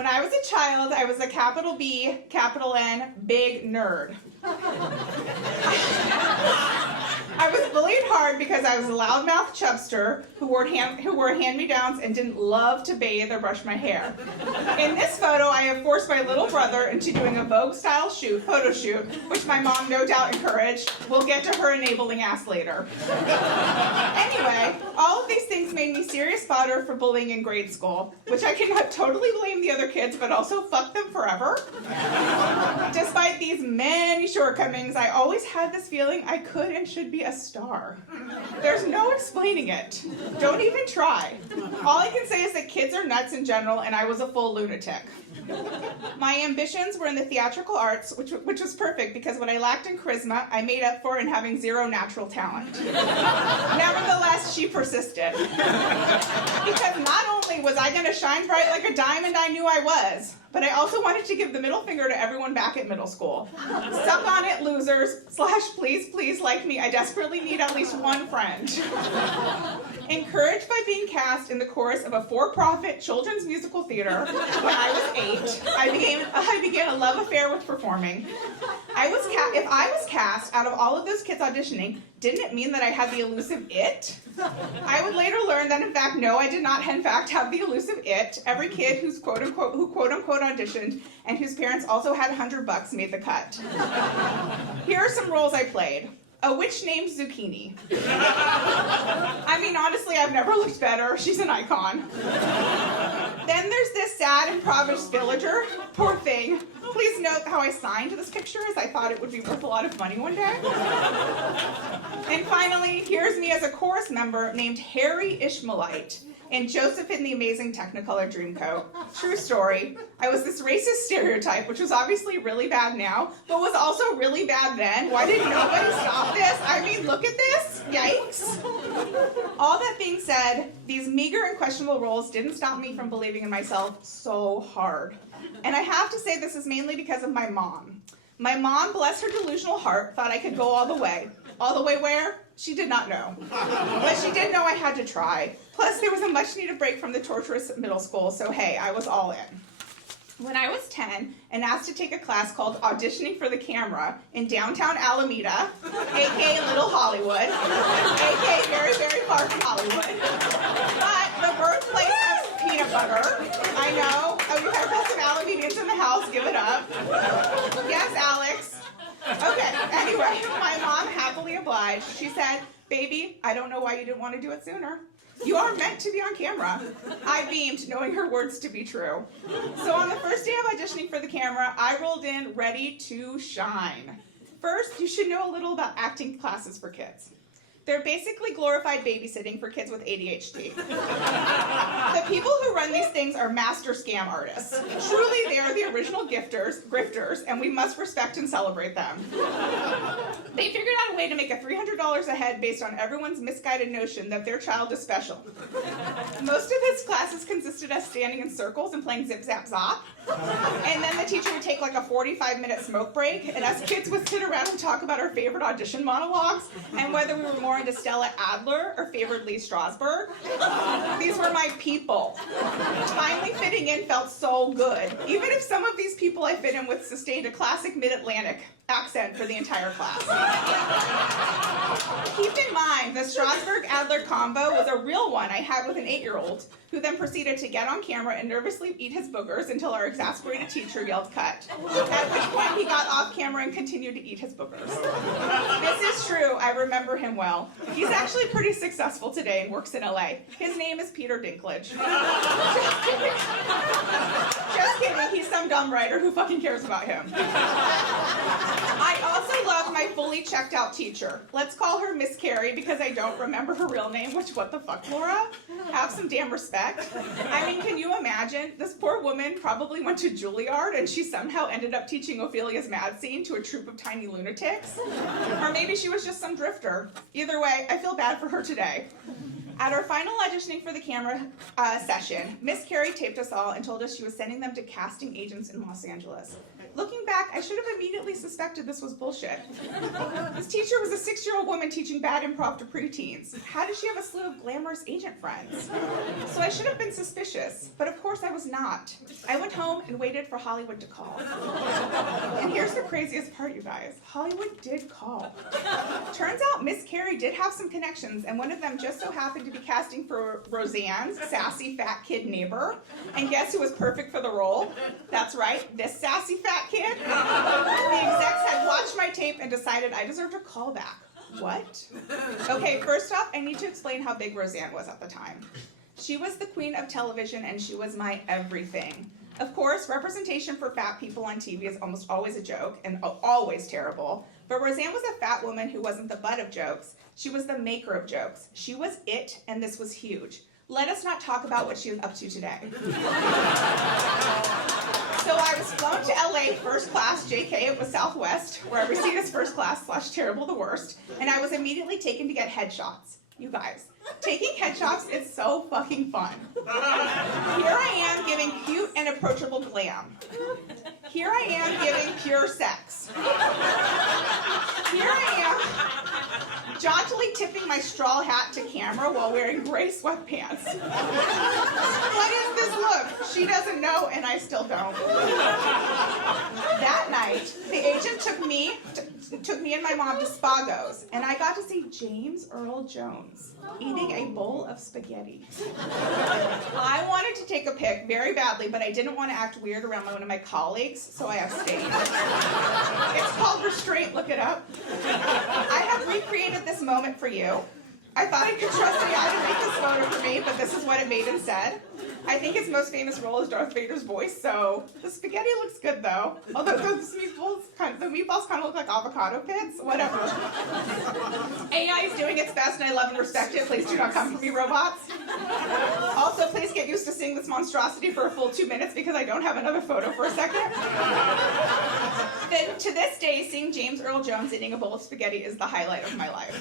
When I was a child, I was a capital B, capital N, big nerd. I was bullied hard because I was a loudmouth chubster who wore hand-me-downs and didn't love to bathe or brush my hair. In this photo, I have forced my little brother into doing a Vogue-style photo shoot, which my mom no doubt encouraged. We'll get to her enabling ass later. Anyway, all of these things made me serious fodder for bullying in grade school, which I cannot totally blame the other kids, but also fuck them forever. Despite these many shortcomings, I always had this feeling I could and should be a star. There's no explaining it. Don't even try. All I can say is that kids are nuts in general, and I was a full lunatic. My ambitions were in the theatrical arts, which was perfect because what I lacked in charisma, I made up for in having zero natural talent. Nevertheless, she persisted. Because not only was I going to shine bright like a diamond, I knew I was, but I also wanted to give the middle finger to everyone back at middle school. Suck on it, losers, / please like me. I desperately need at least one friend. Encouraged by being cast in the chorus of a for-profit children's musical theater when I was 8, I began a love affair with performing. If I was cast out of all of those kids auditioning, didn't it mean that I had the elusive it? I would later learn that in fact, no, I did not in fact have the elusive it. Every kid who quote unquote auditioned and whose parents also had $100 made the cut. Here are some roles I played. A witch named Zucchini. I mean, honestly, I've never looked better. She's an icon. Then there's this sad, impoverished villager. Poor thing. Please note how I signed this picture, as I thought it would be worth a lot of money one day. And finally, here's me as a chorus member named Harry Ishmaelite in Joseph in the Amazing Technicolor Dreamcoat. True story. I was this racist stereotype, which was obviously really bad now, but was also really bad then. Why did nobody stop this? I mean, look at this. Yikes. All that being said, these meager and questionable roles didn't stop me from believing in myself so hard. And I have to say this is mainly because of my mom. My mom, bless her delusional heart, thought I could go all the way. All the way where? She did not know. But she did know I had to try. Plus, there was a much-needed break from the torturous middle school, so hey, I was all in. When I was 10 and asked to take a class called Auditioning for the Camera in downtown Alameda, aka Little Hollywood, aka very, very far from Hollywood, but the birthplace of peanut butter. I know. Oh, you have some Alamedians in the house. Give it up. Yes, Alex. Okay, anyway, my mom happily obliged. She said, baby, I don't know why you didn't want to do it sooner. You are meant to be on camera. I beamed, knowing her words to be true. So on the first day of auditioning for the camera, I rolled in ready to shine. First, you should know a little about acting classes for kids. They're basically glorified babysitting for kids with ADHD. The people who run these things are master scam artists. Truly, they are the original grifters, and we must respect and celebrate them. They figured out a way to make $300 a head based on everyone's misguided notion that their child is special. Most of his classes consisted of standing in circles and playing zip, zap, zop. And then the teacher would take like a 45-minute smoke break, and us kids would sit around and talk about our favorite audition monologues and whether we were more into Stella Adler or favored Lee Strasberg. These were my people. Finally fitting in felt so good. Even if some of these people I fit in with sustained a classic mid-Atlantic accent for the entire class. Keep in mind, the Strasberg-Adler combo was a real one I had with an 8-year-old, who then proceeded to get on camera and nervously eat his boogers until our exasperated teacher yelled cut. At which point he got off camera and continued to eat his boogers. This is true, I remember him well. He's actually pretty successful today and works in LA. His name is Peter Dinklage. Just kidding. Just kidding, he's some dumb writer who fucking cares about him. I also love my fully checked out teacher. Let's call her Miss Carrie because I don't remember her real name, which what the fuck, Laura? Have some damn respect. I mean, can you imagine? This poor woman probably went to Juilliard and she somehow ended up teaching Ophelia's mad scene to a troupe of tiny lunatics. Or maybe she was just some drifter. Either way, I feel bad for her today. At our final auditioning for the camera session, Miss Carey taped us all and told us she was sending them to casting agents in Los Angeles. Looking back, I should have immediately suspected this was bullshit. This teacher was a 6-year-old woman teaching bad improv to preteens. How did she have a slew of glamorous agent friends? So I should have been suspicious, but of course I was not. I went home and waited for Hollywood to call. And here's the craziest part, you guys. Hollywood did call. Turns out Miss Carey did have some connections, and one of them just so happened to be casting for Roseanne's sassy fat kid neighbor. And guess who was perfect for the role? That's right, this sassy fat kid. The execs had watched my tape and decided I deserved a callback. What? Okay, first off, I need to explain how big Roseanne was at the time. She was the queen of television and she was my everything. Of course, representation for fat people on TV is almost always a joke and always terrible. But Roseanne was a fat woman who wasn't the butt of jokes. She was the maker of jokes. She was it, and this was huge. Let us not talk about what she was up to today. So I was flown to LA first class, JK, it was Southwest, where every seat is first class / terrible the worst, and I was immediately taken to get headshots. You guys, taking headshots is so fucking fun. Here I am giving cute and approachable glam. Here I am giving pure sex. Here I am jauntily tipping my straw hat to camera while wearing gray sweatpants. What is this look? She doesn't know, and I still don't. That night, the agent took me and my mom to Spago's, and I got to see James Earl Jones eating a bowl of spaghetti. I wanted to take a pic very badly, but I didn't want to act weird around one of my colleagues, so I abstained. It's called restraint, look it up. I have recreated this moment for you. I thought I could trust AI to make this photo for me, but this is what it made and said. I think his most famous role is Darth Vader's voice, so the spaghetti looks good though. Although the meatballs kind of look like avocado pits, whatever. AI is doing its best and I love and respect it. Please do not come for me, robots. Also, please get used to seeing this monstrosity for a full 2 minutes because I don't have another photo for a second. Then, to this day, seeing James Earl Jones eating a bowl of spaghetti is the highlight of my life.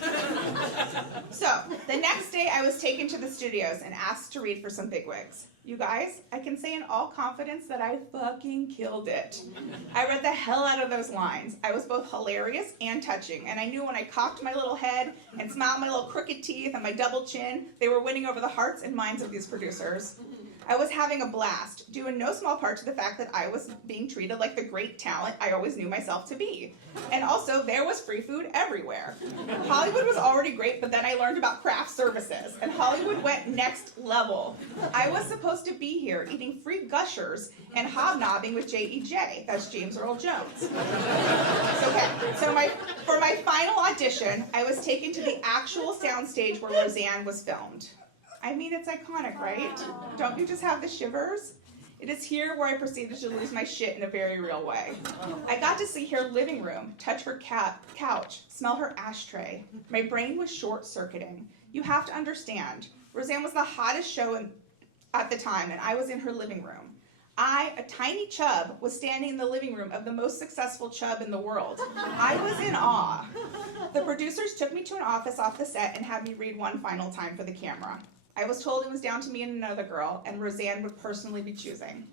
So, the next day I was taken to the studios and asked to read for some bigwigs. You guys, I can say in all confidence that I fucking killed it. I read the hell out of those lines. I was both hilarious and touching, and I knew when I cocked my little head and smiled my little crooked teeth and my double chin, they were winning over the hearts and minds of these producers. I was having a blast, due in no small part to the fact that I was being treated like the great talent I always knew myself to be. And also, there was free food everywhere. Hollywood was already great, but then I learned about craft services, and Hollywood went next level. I was supposed to be here eating free gushers and hobnobbing with J.E.J., that's James Earl Jones. Okay, so for my final audition, I was taken to the actual soundstage where Roseanne was filmed. I mean, it's iconic, right? Don't you just have the shivers? It is here where I proceeded to lose my shit in a very real way. I got to see her living room, touch her couch, smell her ashtray. My brain was short-circuiting. You have to understand, Roseanne was the hottest show at the time, and I was in her living room. I, a tiny chub, was standing in the living room of the most successful chub in the world. I was in awe. The producers took me to an office off the set and had me read one final time for the camera. I was told it was down to me and another girl, and Roseanne would personally be choosing.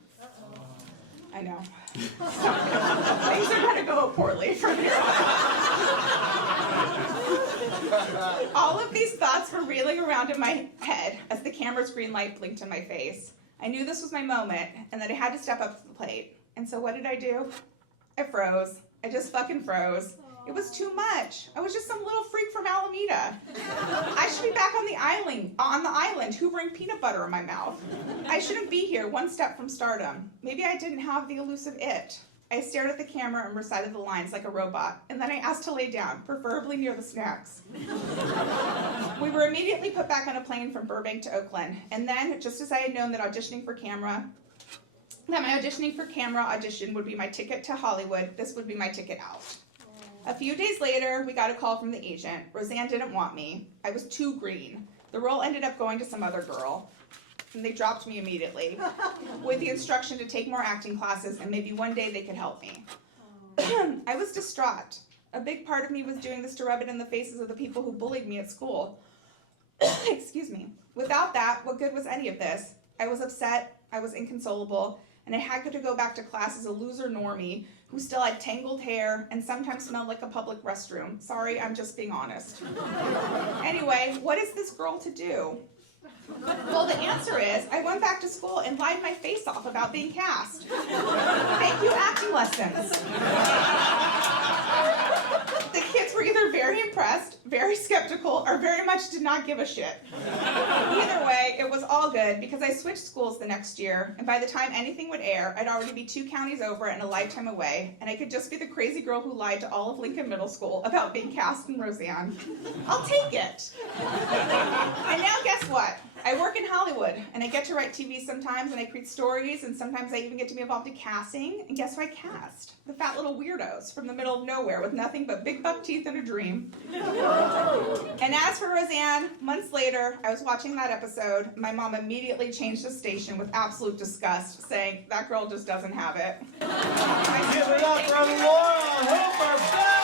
I know. Things are going to go poorly from here on. All of these thoughts were reeling around in my head as the camera's green light blinked in my face. I knew this was my moment, and that I had to step up to the plate. And so what did I do? I froze. I just fucking froze. It was too much. I was just some little freak from Alameda. I should be back on the island, hoovering peanut butter in my mouth. I shouldn't be here, one step from stardom. Maybe I didn't have the elusive it. I stared at the camera and recited the lines like a robot, and then I asked to lay down, preferably near the snacks. We were immediately put back on a plane from Burbank to Oakland, and then, just as I had known that my auditioning for camera audition would be my ticket to Hollywood, this would be my ticket out. A few days later, we got a call from the agent. Roseanne didn't want me. I was too green. The role ended up going to some other girl, and they dropped me immediately with the instruction to take more acting classes and maybe one day they could help me. I was distraught. A big part of me was doing this to rub it in the faces of the people who bullied me at school. Excuse me. Without that, what good was any of this? I was upset, I was inconsolable, and I had to go back to class as a loser normie who still had tangled hair and sometimes smelled like a public restroom. Sorry, I'm just being honest. Anyway, what is this girl to do? Well, the answer is I went back to school and lied my face off about being cast. Thank you, acting lessons. The kids were either very impressed, very skeptical, or very much did not give a shit. Either way, it was all good because I switched schools the next year, and by the time anything would air, I'd already be 2 counties over and a lifetime away, and I could just be the crazy girl who lied to all of Lincoln Middle School about being cast in Roseanne. I'll take it. And now guess what? I work in Hollywood, and I get to write TV sometimes, and I create stories, and sometimes I even get to be involved in casting, and guess who I cast? The fat little weirdos from the middle of nowhere with nothing but big buck teeth and a dream. And as for Roseanne, months later, I was watching that episode. My mom immediately changed the station with absolute disgust, saying, that girl just doesn't have it. Give it up for Laura Hooper Beck!